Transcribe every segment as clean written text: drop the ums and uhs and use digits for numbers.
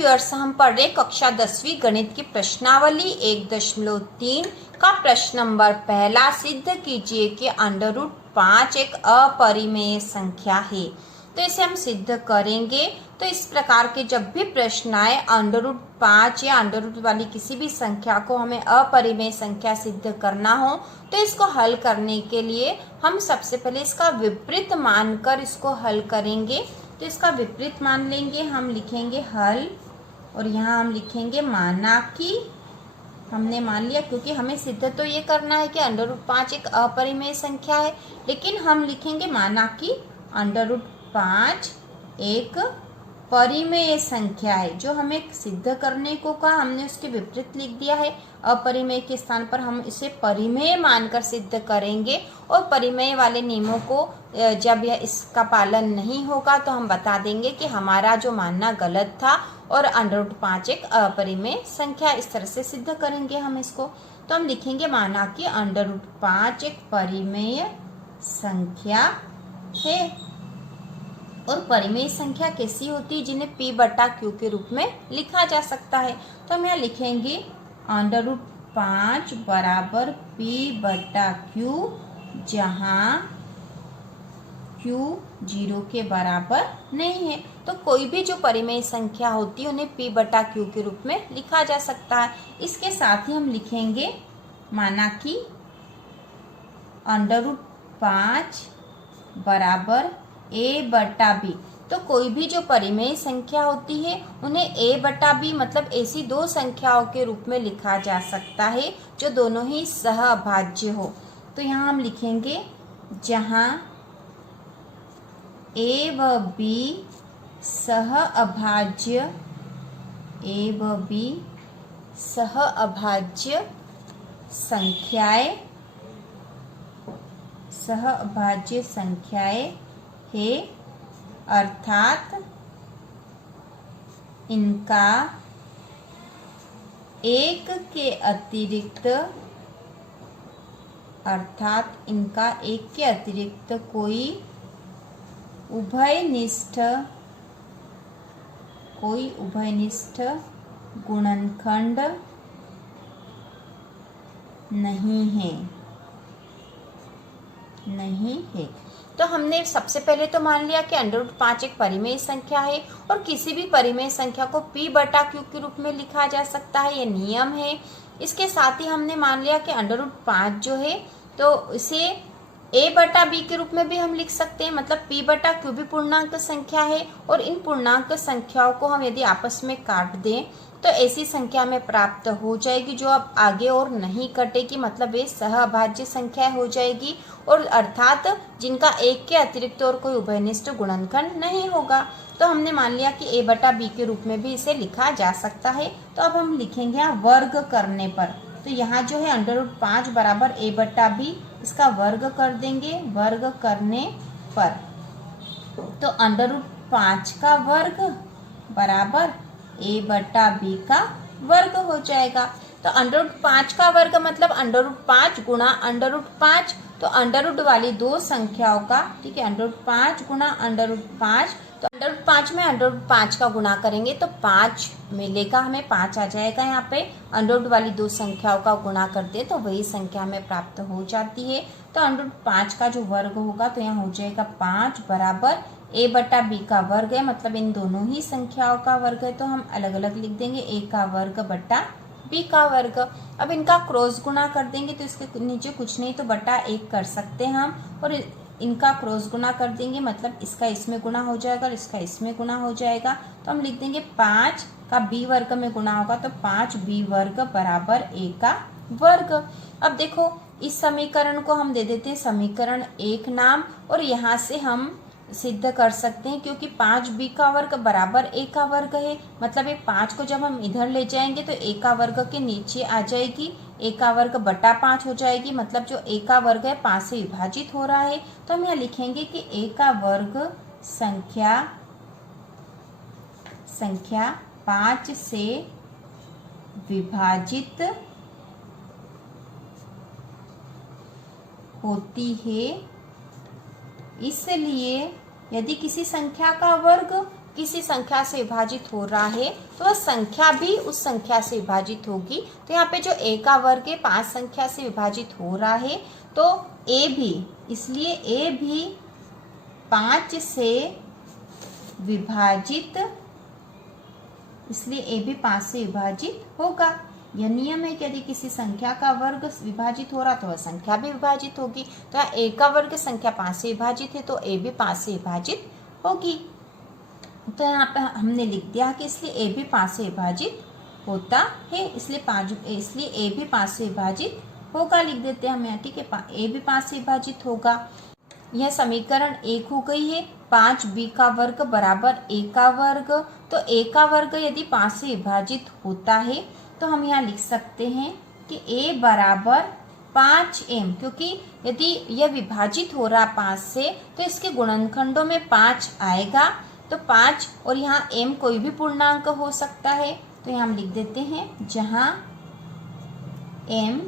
Viewers, हम पढ़ रहे कक्षा 10वीं गणित की प्रश्नावली 1.3 का प्रश्न नंबर पहला। सिद्ध कीजिए कि √5 एक अपरिमेय संख्या है। तो इसे हम सिद्ध करेंगे। तो इस प्रकार के जब भी प्रश्न आए √5 या अंडर वाली किसी भी संख्या को हमें अपरिमेय संख्या सिद्ध करना हो, तो इसको हल करने के लिए हम सबसे पहले इसका विपरीत मानकर इसको हल करेंगे। तो इसका विपरीत मान लेंगे, हम लिखेंगे हल और यहाँ हम लिखेंगे माना कि। हमने मान लिया क्योंकि हमें सिद्ध तो ये करना है कि √5 एक अपरिमेय संख्या है, लेकिन हम लिखेंगे माना कि √5 एक परिमेय संख्या है। जो हमें सिद्ध करने को कहा हमने उसके विपरीत लिख दिया है। अपरिमेय के स्थान पर हम इसे परिमेय मानकर सिद्ध करेंगे और परिमेय वाले नियमों को जब यह इसका पालन नहीं होगा तो हम बता देंगे कि हमारा जो मानना गलत था और √5 एक अपरिमेय संख्या। इस तरह से सिद्ध करेंगे हम इसको। तो हम लिखेंगे माना कि √5 एक परिमेय संख्या है। और परिमेय संख्या कैसी होती है? जिन्हें p/q के रूप में लिखा जा सकता है। तो हम यहाँ लिखेंगे √5 बराबर p/q, जहाँ q 0 के बराबर नहीं है। तो कोई भी जो परिमेय संख्या होती है उन्हें p/q के रूप में लिखा जा सकता है। इसके साथ ही हम लिखेंगे माना कि √5 बराबर a/b। तो कोई भी जो परिमेय संख्या होती है उन्हें a/b मतलब ऐसी दो संख्याओं के रूप में लिखा जा सकता है जो दोनों ही सहअभाज्य हो। तो यहाँ हम लिखेंगे जहाँ a व b सहअभाज्य, a व b सहअभाज्य संख्याएं है, अर्थात इनका एक के अतिरिक्त कोई उभयनिष्ठ गुणनखंड नहीं है। तो हमने सबसे पहले तो मान लिया कि √5 एक परिमेय संख्या है और किसी भी परिमेय संख्या को p/q के रूप में लिखा जा सकता है, ये नियम है। इसके साथ ही हमने मान लिया कि √5 जो है तो इसे a/b के रूप में भी हम लिख सकते हैं, मतलब p/q भी पूर्णांक संख्या है और इन पूर्णांक संख्याओं को हम यदि आपस में काट दें तो ऐसी संख्या में प्राप्त हो जाएगी जो अब आगे और नहीं कटेगी, मतलब वे सहअभाज्य संख्या हो जाएगी और अर्थात जिनका एक के अतिरिक्त और कोई उभयनिष्ठ गुणनखंड नहीं होगा। तो हमने मान लिया कि a/b के रूप में भी इसे लिखा जा सकता है। तो अब हम लिखेंगे यहाँ वर्ग करने पर। तो यहाँ जो है √5 बराबर a/b, इसका वर्ग कर देंगे वर्ग करने पर। तो √5 का वर्ग बराबर a/b का वर्ग हो जाएगा। तो √5 का वर्ग मतलब √5 गुणा √5। तो अंडर वाली दो संख्याओं का, ठीक है, √5 गुणा √5। तो √5 में √5 का गुणा करेंगे तो 5 मिलेगा, हमें 5 आ जाएगा। यहाँ पे अंडर वाली दो संख्याओं का गुणा करते तो वही संख्या हमें प्राप्त हो जाती है। तो √5 का जो वर्ग होगा तो यहाँ हो जाएगा 5 बराबर a/b का वर्ग है, मतलब इन दोनों ही संख्याओं का वर्ग है। तो हम अलग अलग लिख देंगे a का वर्ग बटा b का वर्ग। अब इनका क्रॉस गुणा कर देंगे तो इसके नीचे कुछ नहीं तो बटा 1 कर सकते हैं हम, और इनका क्रॉस गुणा कर देंगे मतलब इसका इसमें गुणा हो जाएगा और इसका इसमें गुणा हो जाएगा। तो हम लिख देंगे 5 का b वर्ग में गुणा होगा तो 5b वर्ग बराबर a का वर्ग। अब देखो इस समीकरण को हम दे देते हैं समीकरण 1 नाम, और यहाँ से हम सिद्ध कर सकते हैं क्योंकि 5b का वर्ग बराबर a का वर्ग है, मतलब ये 5 को जब हम इधर ले जाएंगे तो a का वर्ग के नीचे आ जाएगी, a का वर्ग बटा 5 हो जाएगी, मतलब जो a का वर्ग है 5 से विभाजित हो रहा है। तो हम यहाँ लिखेंगे कि a का वर्ग संख्या 5 से विभाजित होती है। इसलिए यदि किसी संख्या का वर्ग किसी संख्या से विभाजित हो रहा है तो वह संख्या भी उस संख्या से विभाजित होगी। तो यहाँ पे जो a का वर्ग है 5 संख्या से विभाजित हो रहा है, तो a भी, इसलिए a भी 5 से विभाजित, इसलिए a भी 5 से विभाजित होगा। यह नियम है कि यदि किसी संख्या का वर्ग विभाजित हो रहा तो वह संख्या भी विभाजित होगी। तो यहाँ a का वर्ग संख्या 5 से विभाजित है तो a भी 5 से विभाजित होगी। तो यहाँ पे हमने लिख दिया कि इसलिए a भी 5 से विभाजित होता है, इसलिए a भी 5 से विभाजित होगा लिख देते हैं हम यहाँ, ठीक है। a भी 5 से विभाजित होगा। यह समीकरण 1 हो गई है। 5b का वर्ग बराबर a का वर्ग, तो a का वर्ग यदि 5 से विभाजित होता है तो हम यहाँ लिख सकते हैं कि a बराबर 5m, क्योंकि यदि यह विभाजित हो रहा 5 से तो इसके गुणनखंडों में 5 आएगा, तो 5 और यहाँ m कोई भी पूर्णांक हो सकता है। तो यहाँ हम लिख देते हैं जहाँ m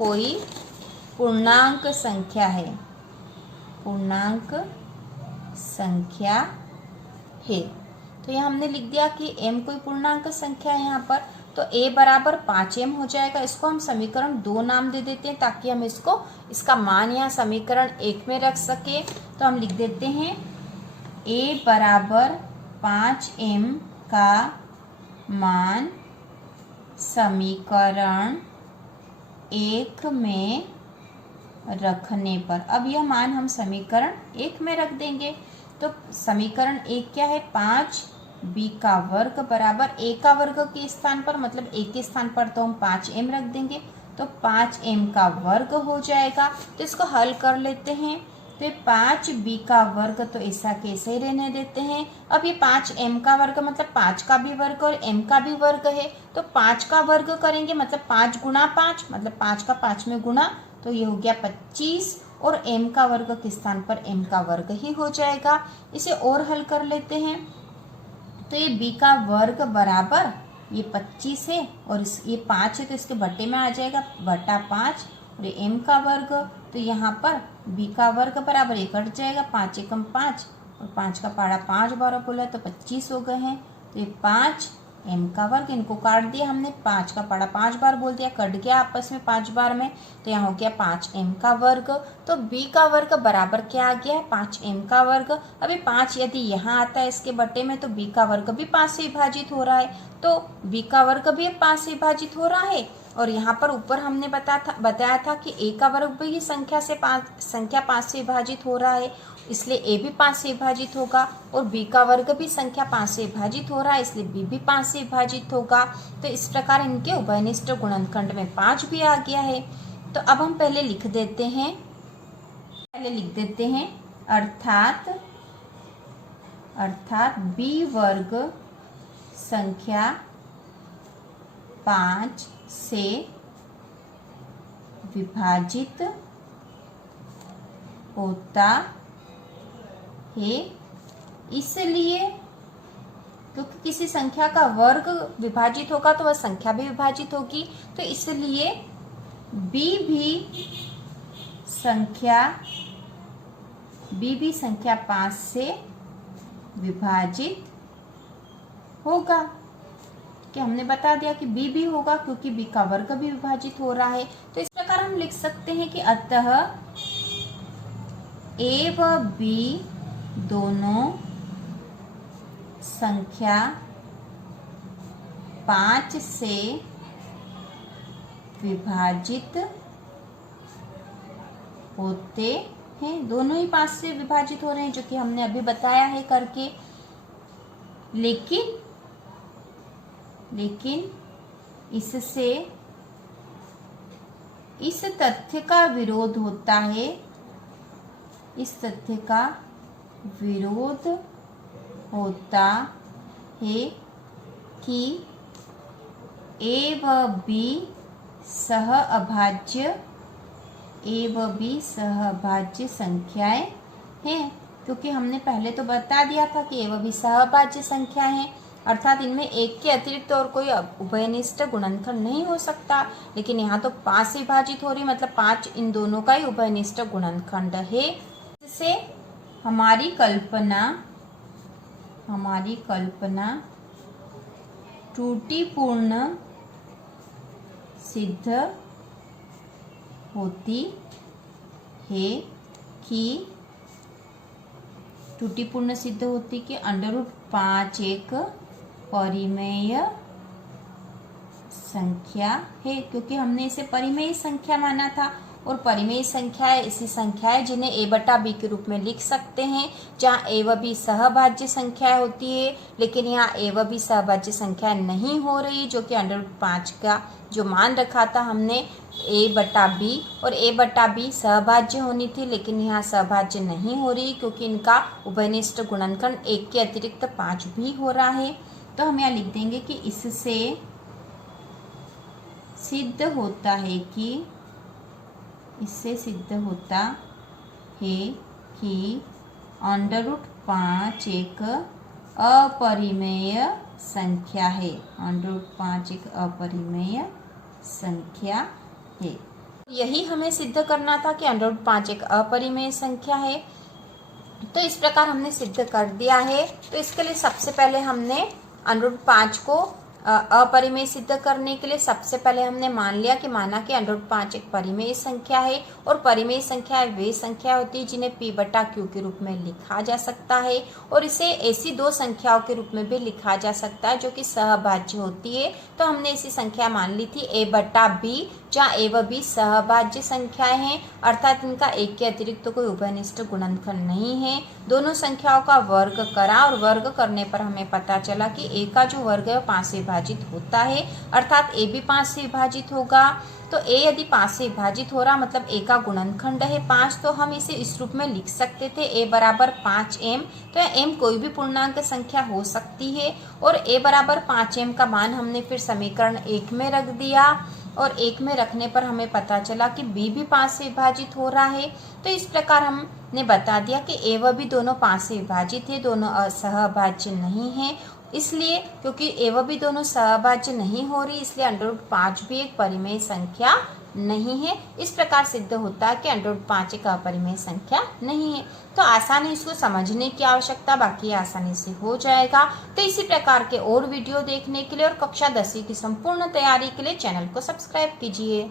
कोई पूर्णांक संख्या है, पूर्णांक संख्या है। तो यहाँ हमने लिख दिया कि m कोई पूर्णांक संख्या है यहाँ पर, तो a बराबर 5m हो जाएगा। इसको हम समीकरण 2 नाम दे देते हैं ताकि हम इसका मान यहाँ समीकरण 1 में रख सके। तो हम लिख देते हैं a बराबर 5m का मान समीकरण 1 में रखने पर, अब यह मान हम समीकरण 1 में रख देंगे। तो समीकरण 1 क्या है, 5b का वर्ग बराबर a का वर्ग के स्थान पर, मतलब a के स्थान पर तो हम 5m रख देंगे, तो 5m का वर्ग हो जाएगा। तो इसको हल कर लेते हैं। तो 5b का वर्ग तो ऐसा कैसे रहने देते हैं। अब ये 5m का वर्ग मतलब 5 का भी वर्ग और m का भी वर्ग है, तो 5 का वर्ग करेंगे मतलब 5 गुणा 5, मतलब 5 का 5 में गुणा, तो ये हो गया 25 और m का वर्ग के स्थान पर m का वर्ग ही हो जाएगा। इसे और हल कर लेते हैं। तो ये b का वर्ग बराबर ये 25 है और ये 5 है तो इसके बट्टे में आ जाएगा बटा 5, और ये m का वर्ग, तो यहाँ पर b का वर्ग बराबर ये कट जाएगा, 5 एकम 5 और 5 का पारा 5 बार बोला तो 25 हो गए हैं। तो ये 5 m का वर्ग, इनको काट दिया हमने, 5 का पारा 5 बार बोल दिया, कट गया आपस में 5 बार में, तो यहाँ हो गया 5m का वर्ग। तो b का वर्ग बराबर क्या आ गया है, 5m का वर्ग। अभी 5 यदि यहाँ आता है इसके बट्टे में तो b का वर्ग भी 5 से विभाजित हो रहा है, तो b का वर्ग भी 5 से विभाजित हो रहा है। और यहाँ पर ऊपर हमने बताया था कि a का वर्ग भी संख्या 5 से विभाजित हो रहा है, इसलिए a भी 5 से विभाजित होगा, और b का वर्ग भी संख्या 5 से विभाजित हो रहा है, इसलिए b भी 5 से विभाजित होगा। तो इस प्रकार इनके उभयनिष्ठ गुणनखंड में 5 भी आ गया है। तो अब हम पहले लिख देते हैं, अर्थात b वर्ग संख्या 5 से विभाजित होता है, इसलिए क्योंकि किसी संख्या का वर्ग विभाजित होगा तो वह संख्या भी विभाजित होगी, तो इसलिए b भी संख्या 5 से विभाजित होगा, कि हमने बता दिया कि b भी होगा क्योंकि b का वर्ग भी विभाजित हो रहा है। तो इस प्रकार हम लिख सकते हैं कि अतः a व b दोनों संख्या 5 से विभाजित होते हैं, दोनों ही 5 से विभाजित हो रहे हैं, जो कि हमने अभी बताया है करके। लेकिन इससे इस तथ्य का विरोध होता है, इस तथ्य का विरोध होता है कि a व b सहअभाज्य संख्याएं हैं, क्योंकि हमने पहले तो बता दिया था कि a व b सहअभाज्य संख्याएं हैं, अर्थात इनमें एक के अतिरिक्त और कोई उभयनिष्ठ गुणनखंड नहीं हो सकता। लेकिन यहाँ तो 5 से विभाजित हो रही, मतलब 5 इन दोनों का ही उभयनिष्ठ गुणनखंड है। इससे हमारी कल्पना त्रुटिपूर्ण सिद्ध होती है कि √5 एक परिमेय संख्या है, क्योंकि हमने इसे परिमेय संख्या माना था। और परिमेय संख्या ऐसी संख्या है जिन्हें a बटा b के रूप में लिख सकते हैं, जहाँ a व b सहभाज्य संख्या होती है। लेकिन यहाँ a व b सहभाज्य संख्या नहीं हो रही, जो कि √5 का जो मान रखा था हमने a बटा b, और a बटा b सहभाज्य होनी थी, लेकिन यहाँ सहभाज्य नहीं हो रही क्योंकि इनका उभयनिष्ठ गुणनखंड 1 के अतिरिक्त 5 भी हो रहा है। तो हम यहाँ लिख देंगे कि इससे सिद्ध होता है कि √5 एक अपरिमेय संख्या है। √5 एक अपरिमेय संख्या है। यही हमें सिद्ध करना था कि √5 एक अपरिमेय संख्या है। तो इस प्रकार हमने सिद्ध कर दिया है। तो इसके लिए सबसे पहले हमने √5 को अपरिमेय सिद्ध करने के लिए सबसे पहले हमने माना कि √5 एक परिमेय संख्या है, और परिमेय संख्या वे संख्या होती है जिन्हें p बटा q के रूप में लिखा जा सकता है, और इसे ऐसी दो संख्याओं के रूप में भी लिखा जा सकता है जो कि सहभाज्य होती है। तो हमने ऐसी संख्या मान ली थी a बटा b, जहाँ a व b सहभाज्य संख्याएं हैं, अर्थात इनका 1 के अतिरिक्त तो कोई उभयनिष्ठ गुणनखंड नहीं है। दोनों संख्याओं का वर्ग करा, और वर्ग करने पर हमें पता चला कि a का जो वर्ग है 5 से विभाजित होता है, अर्थात a भी 5 से विभाजित होगा। तो a यदि 5 से विभाजित हो रहा मतलब a का गुणनखंड है 5, तो हम इसे इस रूप में लिख सकते थे a बराबर 5m। तो m कोई भी पूर्णांक संख्या हो सकती है, और a बराबर 5m का मान हमने फिर समीकरण 1 में रख दिया, और 1 में रखने पर हमें पता चला कि b भी 5 से विभाजित हो रहा है। तो इस प्रकार हमने बता दिया कि a व b दोनों 5 से विभाजित है, दोनों असहभाज्य नहीं है। इसलिए क्योंकि a व b दोनों सहभाज्य नहीं हो रही, इसलिए √5 भी एक परिमेय संख्या नहीं है। इस प्रकार सिद्ध होता है कि √5 एक अपरिमेय संख्या नहीं है। तो आसानी इसको समझने की आवश्यकता, बाकी आसानी से हो जाएगा। तो इसी प्रकार के और वीडियो देखने के लिए और कक्षा 10वीं की संपूर्ण तैयारी के लिए चैनल को सब्सक्राइब कीजिए।